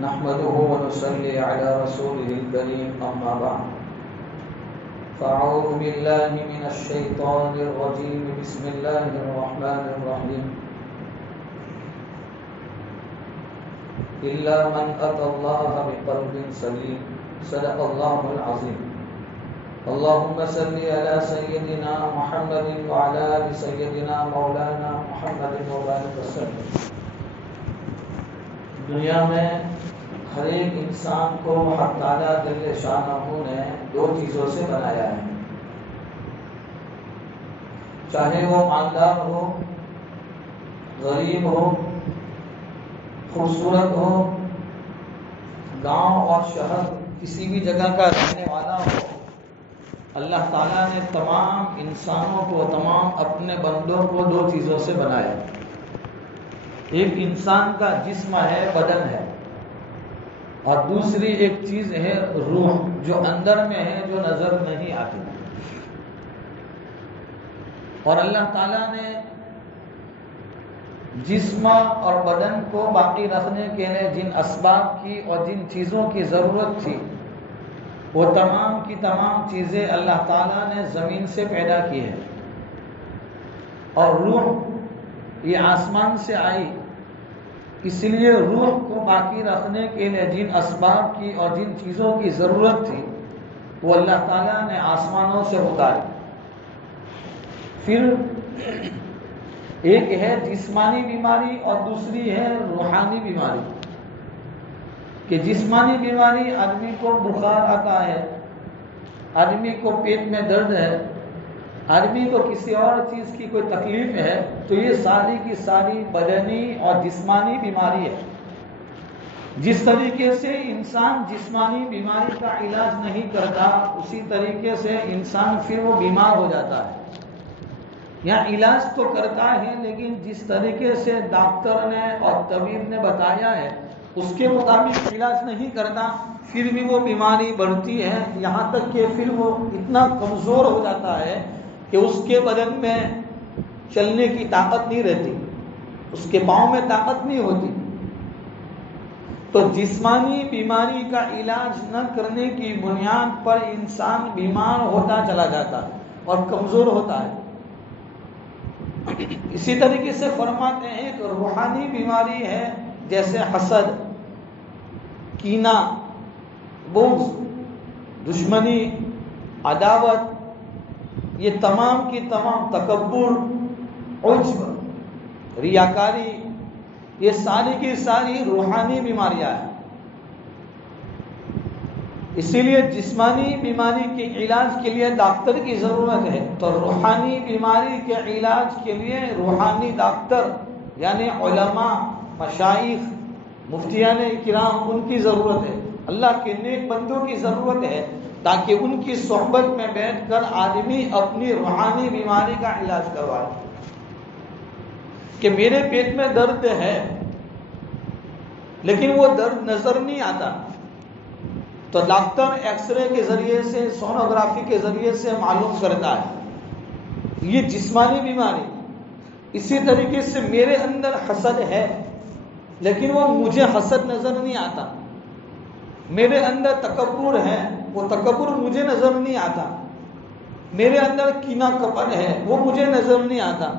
نحمده ونصلي على رسوله الكريم أما بعد فأعوذ بالله من الشيطان الرجيم بسم الله الرحمن الرحيم إلا من أتى الله بقلب سليم صدق الله العظيم اللهم صل على سيدنا محمد وعلى آل سيدنا مولانا محمد وبارك وسلم۔ دنیا میں ہر ایک انسان کو حق تعالیٰ جل شانہ نے دو چیزوں سے بنایا ہے، چاہے وہ مالدار ہو، غریب ہو، خوبصورت ہو، گاؤں اور شہر کسی بھی جگہ کا رہنے والا ہو، اللہ تعالیٰ نے تمام انسانوں کو، تمام اپنے بندوں کو دو چیزوں سے بنایا۔ ایک انسان کا جسم ہے، بدن ہے، اور دوسری ایک چیز ہے روح، جو اندر میں ہے، جو نظر نہیں آتی۔ اور اللہ تعالیٰ نے جسم اور بدن کو باقی رکھنے کے لیے جن اسباب کی اور جن چیزوں کی ضرورت تھی، وہ تمام کی تمام چیزیں اللہ تعالیٰ نے زمین سے پیدا کی ہے۔ اور روح یہ آسمان سے آئی، اس لیے روح کو باقی رکھنے کے لیے جن اسباب کی اور جن چیزوں کی ضرورت تھی، وہ اللہ تعالیٰ نے آسمانوں سے اتاری۔ پھر ایک ہے جسمانی بیماری اور دوسری ہے روحانی بیماری۔ کہ جسمانی بیماری آدمی کو بخار آتا ہے، آدمی کو پیٹ میں درد ہے، آدمی کو کسی اور چیز کی کوئی تکلیف ہے، تو یہ ساری کی ساری بدنی اور جسمانی بیماری ہے۔ جس طریقے سے انسان جسمانی بیماری کا علاج نہیں کرتا، اسی طریقے سے انسان پھر وہ بیمار ہو جاتا ہے۔ یہاں علاج تو کرتا ہے، لیکن جس طریقے سے ڈاکٹر نے اور طبیب نے بتایا ہے اس کے مطابق علاج نہیں کرتا، پھر بھی وہ بیماری بڑھتی ہے، یہاں تک کہ پھر وہ اتنا کمزور ہو جاتا ہے کہ اس کے بدن میں چلنے کی طاقت نہیں رہتی، اس کے پاؤں میں طاقت نہیں ہوتی۔ تو جسمانی بیماری کا علاج نہ کرنے کی بنیاد پر انسان بیمار ہوتا چلا جاتا ہے اور کمزور ہوتا ہے۔ اسی طریقے سے فرماتے ہیں ایک روحانی بیماری ہے، جیسے حسد، کینہ، بغض، دشمنی، عداوت، یہ تمام کی تمام، تکبر، عجب، ریاکاری، یہ ساری کی ساری روحانی بیماریاں ہیں۔ اسی لیے جسمانی بیماری کے علاج کے لیے ڈاکٹر کی ضرورت ہے، تو روحانی بیماری کے علاج کے لیے روحانی ڈاکٹر یعنی علماء، مشائخ، مفتیان کرام، ان کی ضرورت ہے، اللہ کے نیک بندوں کی ضرورت ہے، تاکہ ان کی صحبت میں بیٹھ کر آدمی اپنی روحانی بیماری کا علاج کروائے۔ کہ میرے پیٹ میں درد ہے لیکن وہ درد نظر نہیں آتا، تو ڈاکٹر ایکس رے کے ذریعے سے، سونوگرافی کے ذریعے سے معلوم کرتا ہے، یہ جسمانی بیماری۔ اسی طریقے سے میرے اندر حسد ہے لیکن وہ مجھے حسد نظر نہیں آتا، میرے اندر تکبر ہے، وہ تکبر مجھے نظر نہیں آتا، میرے اندر کینہ کپٹ ہے، وہ مجھے نظر نہیں آتا،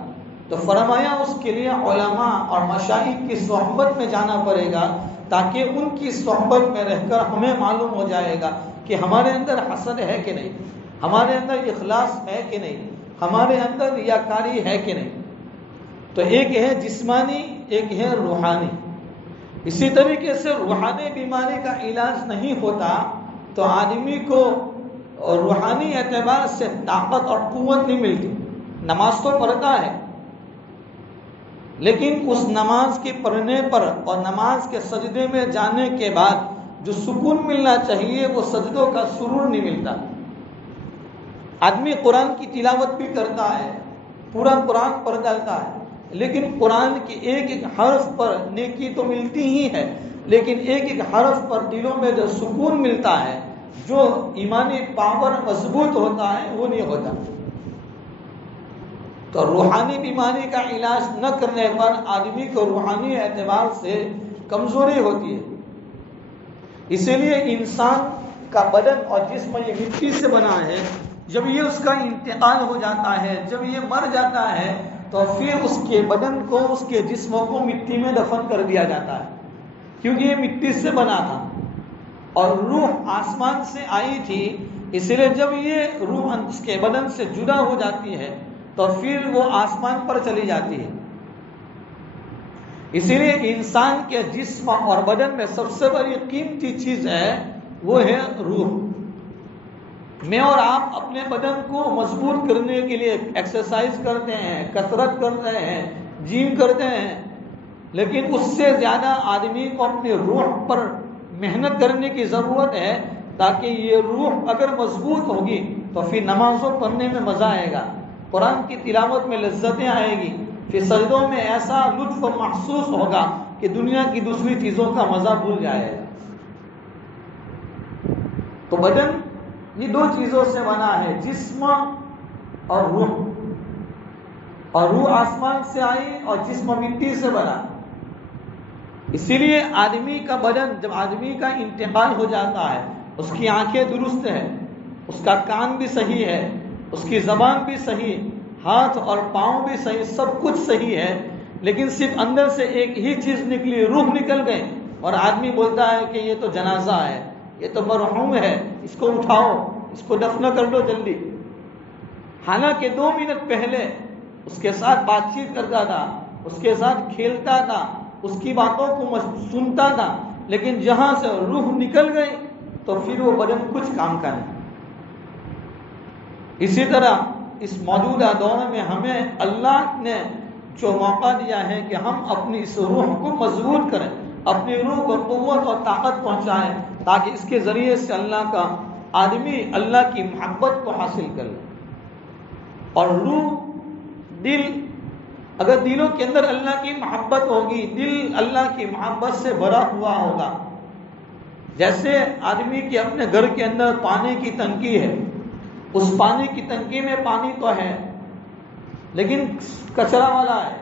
تو فرمایا اس کے لیے علماء اور مشائخ کی صحبت میں جانا پڑے گا، تاکہ ان کی صحبت میں رہ کر ہمیں معلوم ہو جائے گا کہ ہمارے اندر حسد ہے کہ نہیں، ہمارے اندر اخلاص ہے کہ نہیں، ہمارے اندر ریاکاری ہے کہ نہیں۔ تو ایک ہے جسمانی، ایک ہے روحانی۔ اسی طریقے سے روحانی بیماری کا علاج نہیں ہوتا تو آدمی کو روحانی اعتبار سے طاقت اور قوت نہیں ملتی۔ نماز تو پڑھتا ہے لیکن اس نماز کے پڑھنے پر اور نماز کے سجدے میں جانے کے بعد جو سکون ملنا چاہیے، وہ سجدوں کا سرور نہیں ملتا۔ آدمی قرآن کی تلاوت بھی کرتا ہے، پورا قرآن پڑھ ڈالتا ہے، لیکن قرآن کی ایک ایک حرف پر نیکی تو ملتی ہی ہے، لیکن ایک ایک حرف پر دلوں میں جو سکون ملتا ہے، جو ایمانی پاور مضبوط ہوتا ہے، وہ نہیں ہوتا۔ تو روحانی بیماری کا علاج نہ کرنے پر آدمی کو روحانی اعتبار سے کمزوری ہوتی ہے۔ اسی لیے انسان کا بدن اور جسم یہ مٹی سے بنا ہے. جب یہ اس کا انتقال ہو جاتا ہے، جب یہ مر جاتا ہے، تو پھر اس کے بدن کو، اس کے جسم کو مٹی میں دفن کر دیا جاتا ہے، کیونکہ یہ مٹی سے بنا تھا اور روح آسمان سے آئی تھی. اسی لیے جب یہ روح اس کے بدن سے جدا ہو جاتی ہے تو پھر وہ آسمان پر چلی جاتی ہے. اسی لیے انسان کے جسم اور بدن میں سب سے بڑی قیمتی چیز ہے، وہ ہے روح. میں اور آپ اپنے بدن کو مضبوط کرنے کے لیے ایکسرسائز کرتے ہیں، کسرت کرتے ہیں، جم کرتے ہیں، لیکن اس سے زیادہ آدمی کو اپنی روح پر محنت کرنے کی ضرورت ہے، تاکہ یہ روح اگر مضبوط ہوگی تو پھر نمازوں پڑھنے میں مزہ آئے گا، قرآن کی تلاوت میں لذتیں آئے گی، پھر سجدوں میں ایسا لطف محسوس ہوگا کہ دنیا کی دوسری چیزوں کا مزہ بھول جائے گا. تو بدن یہ دو چیزوں سے بنا ہے، جسم اور روح. اور روح آسمان سے آئی اور جسم مٹی سے بنا. اسی لیے آدمی کا بدن جب آدمی کا انتقال ہو جاتا ہے، اس کی آنکھیں درست ہے، اس کا کان بھی صحیح ہے، اس کی زبان بھی صحیح، ہاتھ اور پاؤں بھی صحیح، سب کچھ صحیح ہے، لیکن صرف اندر سے ایک ہی چیز نکلی، روح نکل گئی، اور آدمی بولتا ہے کہ یہ تو جنازہ ہے، یہ تو مرحوم ہے، اس کو اٹھاؤ، اس کو دفن کر دو جلدی. حالانکہ 2 منٹ پہلے اس کے ساتھ بات چیت کرتا تھا، اس کے ساتھ کھیلتا تھا، اس کی باتوں کو سنتا تھا، لیکن جہاں سے روح نکل گئی تو پھر وہ بدن کچھ کام کا نہیں. اسی طرح اس موجودہ دور میں ہمیں اللہ نے جو موقع دیا ہے کہ ہم اپنی اس روح کو مضبوط کریں، اپنی روح کو قوت اور طاقت پہنچائیں، تاکہ اس کے ذریعے سے اللہ کا آدمی اللہ کی محبت کو حاصل کر لے. اور روح، دل، اگر دلوں کے اندر اللہ کی محبت ہوگی، دل اللہ کی محبت سے بھرا ہوا ہوگا. جیسے آدمی کے اپنے گھر کے اندر پانی کی ٹنکی ہے، اس پانی کی ٹنکی میں پانی تو ہے لیکن کچرا والا ہے،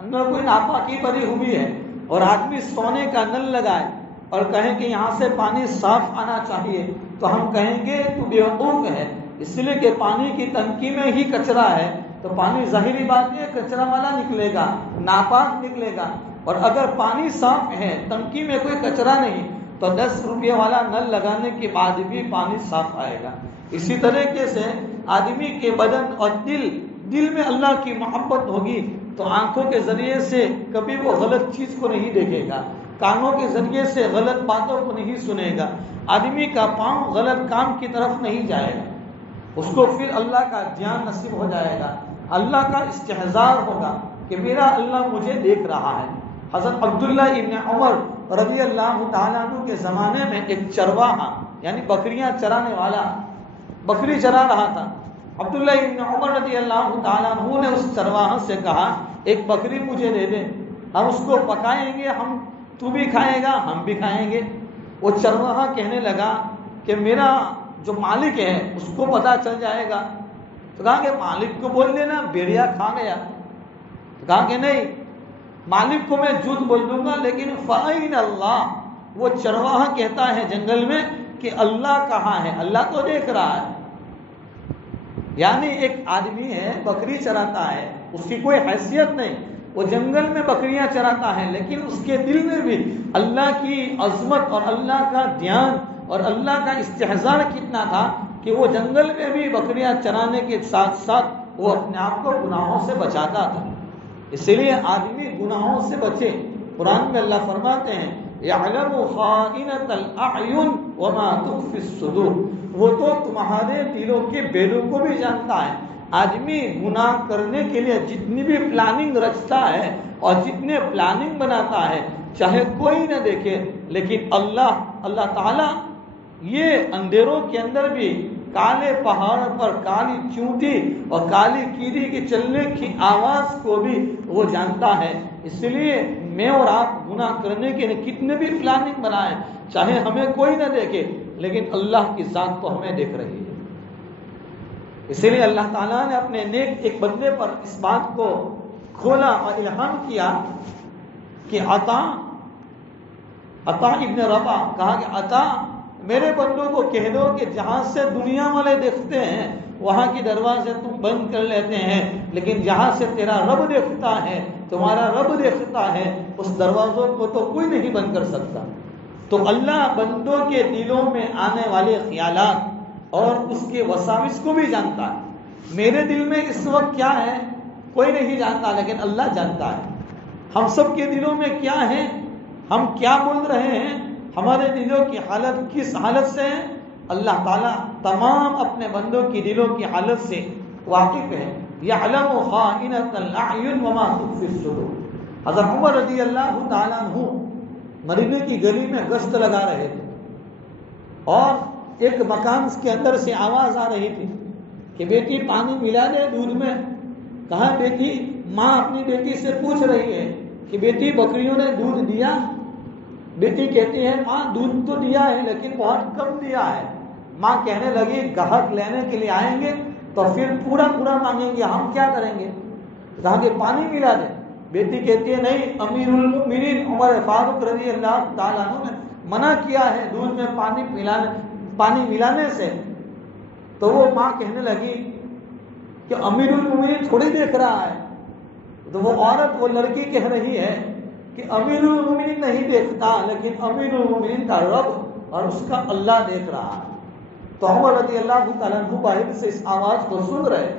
اندر کوئی ناپاکی بھری ہوئی ہے، اور آدمی سونے کا نل لگائے اور کہیں کہ یہاں سے پانی صاف آنا چاہیے، تو ہم کہیں گے تو بیوقوف ہے، اس لیے کہ پانی کی ٹنکی میں ہی کچرا ہے، تو پانی ظاہری بات ہے کچرا والا نکلے گا، ناپاک نکلے گا. اور اگر پانی صاف ہے، ٹنکی میں کوئی کچرا نہیں، تو 10 روپے والا نل لگانے کے بعد بھی پانی صاف آئے گا. اسی طریقے سے آدمی کے بدن اور دل میں اللہ کی محبت ہوگی تو آنکھوں کے ذریعے سے کبھی وہ غلط چیز کو نہیں دیکھے گا، کانوں کے ذریعے سے غلط باتوں کو نہیں سنے گا، آدمی کا پاؤں غلط کام کی طرف نہیں جائے گا، اس کو پھر اللہ کا دھیان نصیب ہو جائے گا، اللہ کا استحضار ہوگا کہ میرا اللہ مجھے دیکھ رہا ہے. حضرت عبداللہ ابن عمر رضی اللہ تعالیٰ عنہ کے زمانے میں ایک چرواہا یعنی بکریاں چرانے والا بکری چرا رہا تھا. عبداللہ ابن عمر رضی اللہ تعالیٰ عنہ نے اس چرواہا سے کہا ایک بکری مجھے دے دے، ہم اس کو پکائیں گے، تو بھی کھائے گا ہم بھی کھائیں گے. وہ چرواہا کہنے لگا کہ میرا جو مالک ہے اس کو پتا چل جائے گا. تو کہا کہ مالک کو بول دینا بھیڑیا کھا گیا. تو کہا کہ نہیں، مالک کو میں جھوٹ بول دوں گا، لیکن فَأَيْنَ اللَّهُ، وہ چرواہا کہتا ہے جنگل میں کہ اللہ کہاں ہے، اللہ تو دیکھ رہا ہے. یعنی ایک آدمی ہے بکری چراتا ہے، اس کی کوئی حیثیت نہیں، وہ جنگل میں بکریاں چراتا ہے، لیکن اس کے دل میں بھی اللہ کی عظمت اور اللہ کا دھیان اور اللہ کا استحضار کتنا تھا کہ وہ جنگل میں بھی بکریاں چرانے کے ساتھ ساتھ وہ اپنے آپ کو گناہوں سے بچاتا تھا. اسی لیے آدمی گناہوں سے بچے. قرآن میں اللہ فرماتے ہیں یعلم خائنۃ الاعین وما تخفی الصدور، وہ تو تمہارے دلوں کے بیلوں کو بھی جانتا ہے. آدمی گناہ کرنے کے لیے جتنی بھی پلاننگ رچتا ہے اور جتنے پلاننگ بناتا ہے، چاہے کوئی نہ دیکھے، لیکن اللہ تعالیٰ یہ اندھیروں کے اندر بھی کالے پہاڑ پر کالی چونٹی اور کالی کیڑی کے چلنے کی آواز کو بھی وہ جانتا ہے. اس لیے میں اور آپ گناہ کرنے کے لیے کتنے بھی پلاننگ بنائیں، چاہے ہمیں کوئی نہ دیکھے، لیکن اللہ کی ذات تو ہمیں دیکھ رہی ہے. اسی لیے اللہ تعالیٰ نے اپنے نیک ایک بندے پر اس بات کو کھولا اور الہام کیا کہ عطا عطا ابن ربا کہا کہ عطا میرے بندوں کو کہہ دو کہ جہاں سے دنیا والے دیکھتے ہیں وہاں کی دروازے تم بند کر لیتے ہیں، لیکن جہاں سے تیرا رب دیکھتا ہے، تمہارا رب دیکھتا ہے، اس دروازوں کو تو کوئی نہیں بند کر سکتا۔ تو اللہ بندوں کے دلوں میں آنے والے خیالات اور اس کے وساوس کو بھی جانتا ہے۔ میرے دل میں اس وقت کیا ہے کوئی نہیں جانتا، لیکن اللہ جانتا ہے۔ ہم سب کے دلوں میں کیا ہے، ہم کیا بول رہے ہیں، ہمارے دلوں کی حالت کس حالت سے ہے، اللہ تعالیٰ تمام اپنے بندوں کی دلوں کی حالت سے واقف ہے۔ یعلم خائنۃ الاعین وما تخفی الصدور۔ حضرت عمر رضی اللہ تعالیٰ عنہ مدینے کی گلی میں گشت لگا رہے تھے اور ایک مکان کے اندر سے آواز آ رہی تھی کہ بیٹی پانی ملا دے دودھ میں۔ کہا بیٹی، ماں اپنی بیٹی سے پوچھ رہی ہے کہ بیٹی بکریوں نے دودھ دیا؟ بیٹی کہتی ہے ماں دودھ تو دیا ہے لیکن بہت کم دیا ہے۔ ماں کہنے لگی گاہک لینے کے لیے آئیں گے تو پھر پورا پورا مانگیں گے، ہم کیا کریں گے؟ کہا کہ پانی ملا دے۔ بیٹی کہتی ہے نہیں، امیر المؤمنین عمر فاروق رضی اللہ تعالیٰ عنہ نے منع کیا ہے دودھ میں پانی ملانے سے۔ تو وہ ماں کہنے لگی کہ امیر المؤمنین تھوڑی دیکھ رہا ہے۔ تو وہ عورت، وہ لڑکی کہہ رہی ہے کہ امیر المؤمنین نہیں دیکھتا، لیکن امیر المؤمنین کا رب اور اس کا اللہ دیکھ رہا ہے۔ تو عمر رضی اللہ تعالیٰ عنہ باہر سے اس آواز کو سن رہے،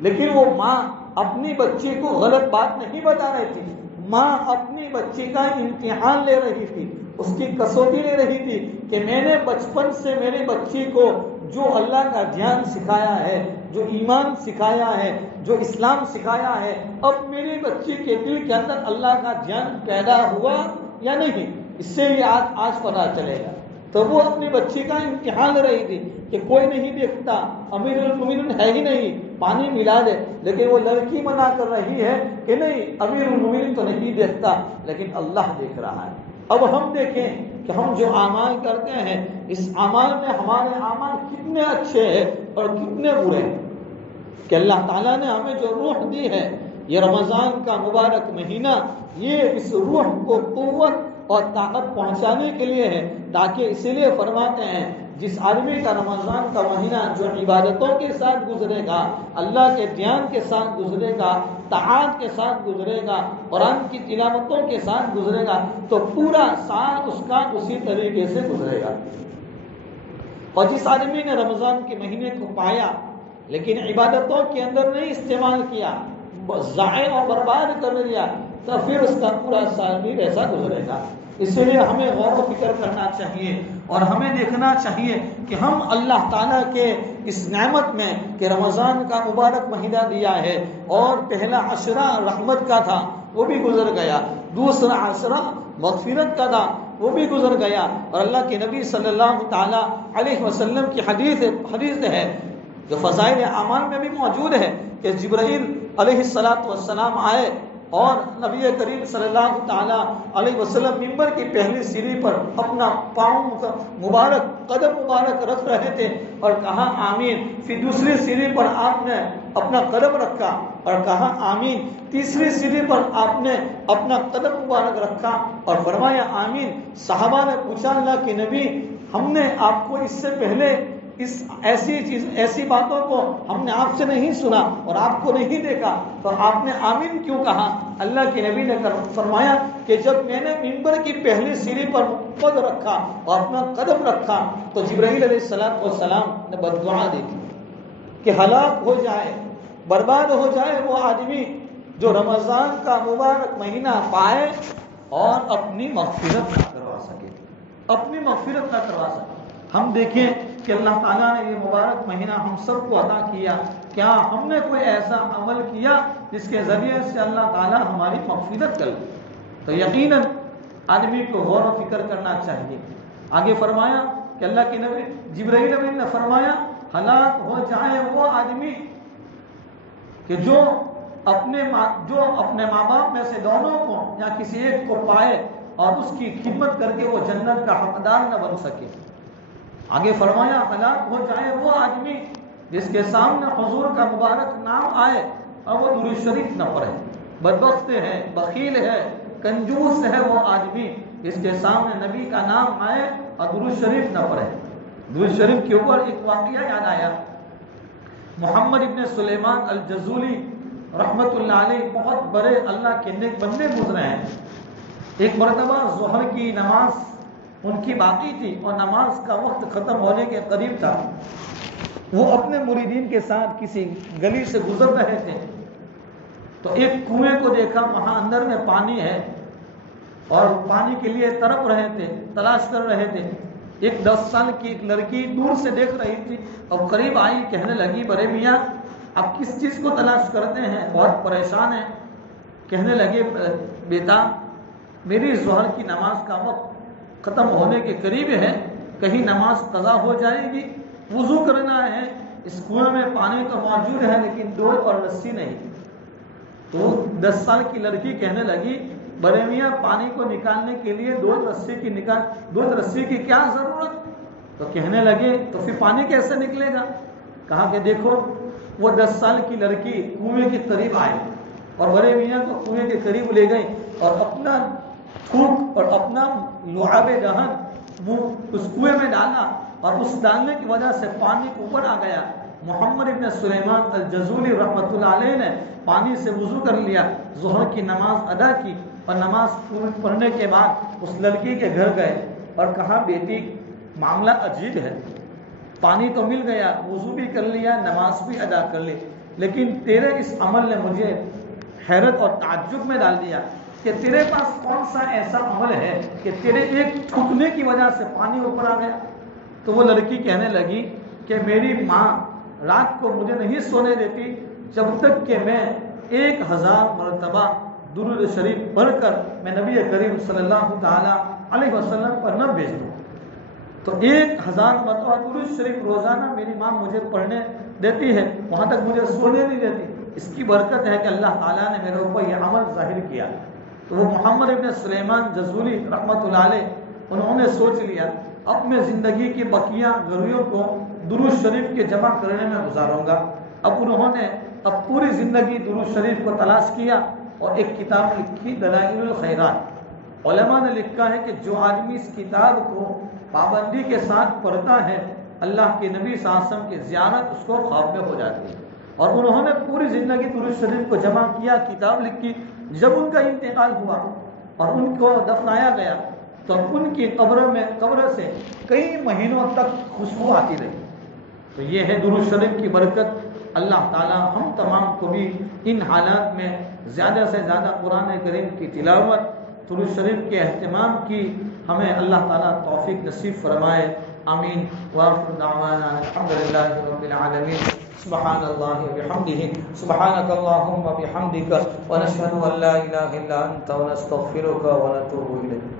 لیکن وہ ماں اپنی بچی کو غلط بات نہیں بتا رہی تھی۔ ماں اپنی بچی کا امتحان لے رہی تھی، اس کی کسوٹی لے رہی تھی کہ میں نے بچپن سے میری بچی کو جو اللہ کا دھیان سکھایا ہے، جو ایمان سکھایا ہے، جو اسلام سکھایا ہے، اب میری بچی کے دل کے اندر اللہ کا دھیان پیدا ہوا یا نہیں، اس سے یہ آج پتہ چلے گا۔ تو وہ اپنی بچی کا امتحان لے رہی تھی کہ کوئی نہیں دیکھتا، امیر المؤمنین ہے ہی نہیں، پانی ملا دے۔ لیکن وہ لڑکی منع کر رہی ہے کہ نہیں، امیر المؤمنین تو نہیں دیکھتا لیکن اللہ دیکھ رہا ہے۔ اب ہم دیکھیں کہ ہم جو اعمال کرتے ہیں، اس اعمال میں ہمارے اعمال کتنے اچھے ہیں اور کتنے برے ہیں، کہ اللہ تعالیٰ نے ہمیں جو روح دی ہے، یہ رمضان کا مبارک مہینہ، یہ اس روح کو قوت اور طاقت پہنچانے کے لیے ہے، تاکہ اسی لیے فرماتے ہیں جس آدمی کا رمضان کا مہینہ جو عبادتوں کے ساتھ گزرے گا، اللہ کے دھیان کے ساتھ گزرے گا، طاعات کے ساتھ گزرے گا، قرآن کی تلاوتوں کے ساتھ گزرے گا، تو پورا سال اس کا اسی طریقے سے گزرے گا۔ اور جس آدمی نے رمضان کے مہینے کو پایا لیکن عبادتوں کے اندر نہیں استعمال کیا، ضائع اور برباد کر دیا، تو پھر اس کا پورا سال بھی ویسا گزرے گا۔ اس لیے ہمیں غور و فکر کرنا چاہیے اور ہمیں دیکھنا چاہیے کہ ہم اللہ تعالیٰ کے اس نعمت میں کہ رمضان کا مبارک مہینہ دیا ہے، اور پہلا عشرہ رحمت کا تھا وہ بھی گزر گیا، دوسرا عشرہ مغفرت کا تھا وہ بھی گزر گیا، اور اللہ کے نبی صلی اللہ تعالیٰ علیہ وسلم کی حدیث ہے جو فضائل اعمال میں بھی موجود ہے کہ جبرائیل علیہ السلام آئے اور نبی کریم صلی اللہ تعالیٰ علیہ وسلم منبر کی پہلی سیڑھی پر اپنا پاؤں مبارک، قدم مبارک رکھ رہے تھے اور کہا آمین۔ پھر دوسری سیڑھی پر آپ نے اپنا قدم رکھا اور کہا آمین۔ تیسری سیڑھی پر آپ نے اپنا قدم مبارک رکھا اور فرمایا آمین۔ صحابہ نے پوچھا اللہ کے نبی، ہم نے آپ کو اس سے پہلے ایسی باتوں کو ہم نے آپ سے نہیں سنا اور آپ کو نہیں دیکھا، تو آپ نے آمین کیوں کہا؟ اللہ کے نبی نے فرمایا کہ جب میں نے منبر کی پہلی سیڑھی پر پگ رکھا اور اپنا قدم رکھا تو جبرائیل علیہ السلام نے بددعا دی تھی کہ ہلاک ہو جائے، برباد ہو جائے وہ آدمی جو رمضان کا مبارک مہینہ پائے اور اپنی مغفرت نہ کروا سکے۔ ہم دیکھیں کہ اللہ تعالیٰ نے یہ مبارک مہینہ ہم سب کو عطا کیا، کیا ہم نے کوئی ایسا عمل کیا جس کے ذریعے سے اللہ تعالیٰ ہماری مغفرت کر لے؟ تو یقیناً آدمی کو غور و فکر کرنا چاہیے۔ آگے فرمایا کہ اللہ کے نبی جبرائیل امین نے فرمایا ہلاک ہو جائے وہ آدمی کہ جو اپنے ماں باپ میں سے دونوں کو یا کسی ایک کو پائے اور اس کی خدمت کر کے وہ جنت کا حقدار نہ بن سکے۔ آگے فرمایا ہلاک ہو جائے وہ آدمی جس کے سامنے حضور کا مبارک نام آئے اور وہ درود شریف نہ پڑھے۔ بدبخت ہے، بخیل ہے، کنجوس ہے وہ آدمی اس کے سامنے نبی کا نام آئے اور درود شریف نہ پڑھے۔ درود شریف کے اوپر ایک واقعہ یاد آیا، محمد ابن سلیمان الجزولی رحمت اللہ علیہ بہت بڑے اللہ کے نیک بندے گزرے ہیں۔ ایک مرتبہ ظہر کی نماز ان کی باقی تھی اور نماز کا وقت ختم ہونے کے قریب تھا۔ وہ اپنے مریدین کے ساتھ کسی گلی سے گزر رہے تھے تو ایک کنویں کو دیکھا، وہاں اندر میں پانی ہے اور پانی کے لیے تڑپ رہے تھے، تلاش کر رہے تھے۔ ایک 10 سال کی ایک لڑکی دور سے دیکھ رہی تھی اور قریب آئی، کہنے لگی بڑے میاں آپ کس چیز کو تلاش کرتے ہیں، بہت پریشان ہیں۔ کہنے لگے بیٹا میری ظہر کی نماز کا وقت ختم ہونے کے قریب ہے، کہیں نماز قضا ہو جائے گی، وضو کرنا ہے، اس کنویں میں پانی تو موجود ہے لیکن ڈول اور رسی نہیں۔ تو 10 سال کی لڑکی کہنے لگی بڑے میاں پانی کو نکالنے کے لیے ڈول رسی کی کیا ضرورت؟ تو کہنے لگے تو پھر پانی کیسے نکلے گا؟ کہا کہ دیکھو وہ 10 سال کی لڑکی کنویں کے قریب آئی اور بڑے میاں کو کنویں کے قریب لے گئی اور اپنا تھوک اور اپنا لعاب دہن منہ اس کنویں میں ڈالا اور اس ڈالنے کی وجہ سے پانی اوپر آ گیا۔ محمد ابن سلیمان الجزولی رحمت اللہ علیہ نے پانی سے وضو کر لیا، ظہر کی نماز ادا کی اور نماز پڑھنے کے بعد اس لڑکی کے گھر گئے اور کہا بیٹی معاملہ عجیب ہے، پانی تو مل گیا، وضو بھی کر لیا، نماز بھی ادا کر لی، لیکن تیرے اس عمل نے مجھے حیرت اور تعجب میں ڈال دیا کہ تیرے پاس کون سا ایسا عمل ہے کہ تیرے ایک تھوکنے کی وجہ سے پانی اوپر آ گیا؟ تو وہ لڑکی کہنے لگی کہ میری ماں رات کو مجھے نہیں سونے دیتی جب تک کہ میں 1000 مرتبہ درود شریف پڑھ کر میں نبی کریم صلی اللہ تعالی علیہ وسلم پر نہ بھیج دوں۔ تو 1000 مرتبہ درود شریف روزانہ میری ماں مجھے پڑھنے دیتی ہے، وہاں تک مجھے سونے نہیں دیتی۔ اس کی برکت ہے کہ اللہ تعالیٰ نے میرے اوپر یہ عمل ظاہر کیا۔ تو وہ محمد ابن سلیمان جزولی رحمت اللہ علیہ انہوں نے سوچ لیا اب میں زندگی کی بقیہ گھڑیوں کو درود شریف کے جمع کرنے میں گزاروں گا۔ اب انہوں نے پوری زندگی درود شریف کو تلاش کیا اور ایک کتاب لکھی دلائل الخیرات۔ علماء نے لکھا ہے کہ جو آدمی اس کتاب کو پابندی کے ساتھ پڑھتا ہے اللہ کے نبی صلی اللہ علیہ وسلم کی زیارت اس کو خواب میں ہو جاتی ہے۔ اور انہوں نے پوری زندگی درود شریف کو جمع کیا، کتاب لکھی۔ جب ان کا انتقال ہوا اور ان کو دفنایا گیا تو ان کی قبر سے کئی مہینوں تک خوشبو آتی رہی۔ تو یہ ہے درود شریف کی برکت۔ اللہ تعالی ہم تمام کو بھی ان حالات میں زیادہ سے زیادہ قرآن کریم کی تلاوت، درود شریف کے اہتمام کی ہمیں اللہ تعالی توفیق نصیب فرمائے، آمین۔ وآخر دعوانا الحمدللہ رب العالمین۔ سبحان اللہ وبحمدہ، سبحانک اللہم وبحمدک، ونشہد ان لا الہ الا انت ونستغفرک ونتوب الیک۔